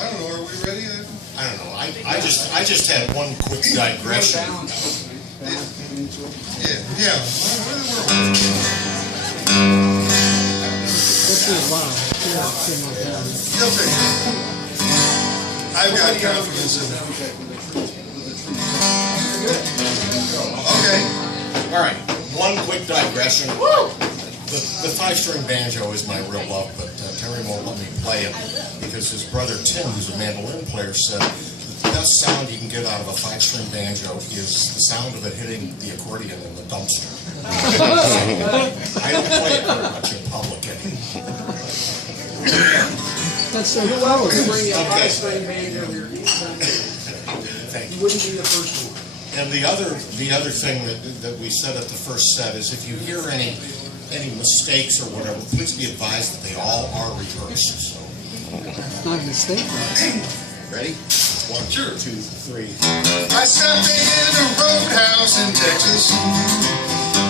I don't know, are we ready? I don't know. I just had one quick digression. Yeah. He'll take it. I've got confidence in him. Okay. All right. One quick digression. The five-string banjo is my real love, but Terry won't let me play it because his brother Tim, who's a mandolin player, said the best sound you can get out of a five-string banjo is the sound of it hitting the accordion in the dumpster. I don't play it very much in public anymore. That's so cool. You bring a five-string banjo here. Thank you. You wouldn't be the first one. And the other thing that we said at the first set is if you hear any mistakes or whatever, please be advised that they all are rehearsed. So. It's not a mistake. Ready? 1, 2, 3. I stepped in a roadhouse in Texas.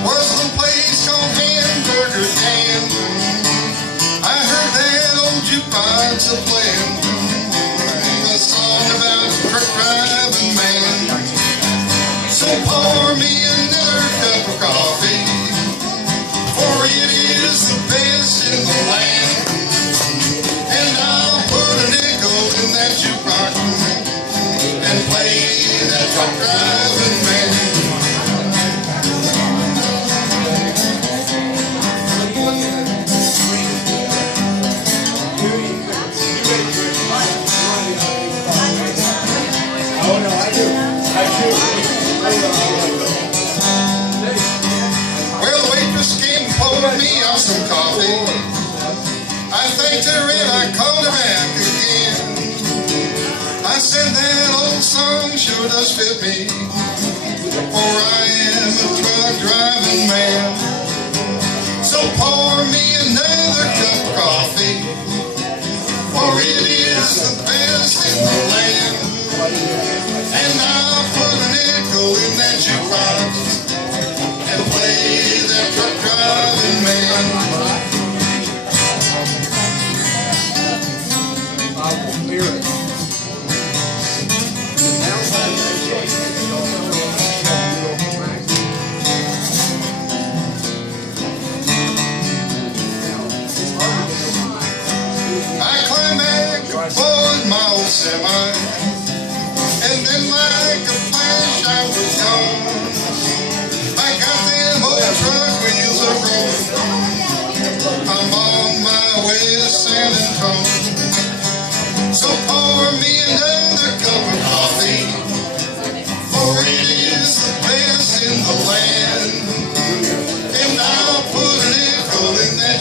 Was a little place called Hamburger Dan. I heard that old jukebox playing a song about a truck driving man. So pour me another cup of coffee, for it is the best in the land. And I'll put a nickel in that jukebox and play that truck driving man. Oh no, I do. Well, the waitress came and poured me out some coffee. I thanked her and I called her back again. I said that old song sure does fit me, for I am a truck driving man. So pour me another cup of coffee, for it is the best in the land. And I'll put a nickel in that jukebox and play that truck driving man. I climbed back aboard my old semi, and then like a flash I was gone. I got them old truck wheels a rolling. I'm on my way to San Antonio. So pour me another cup of coffee, for it is the best in the land. And I'll put a nickel in that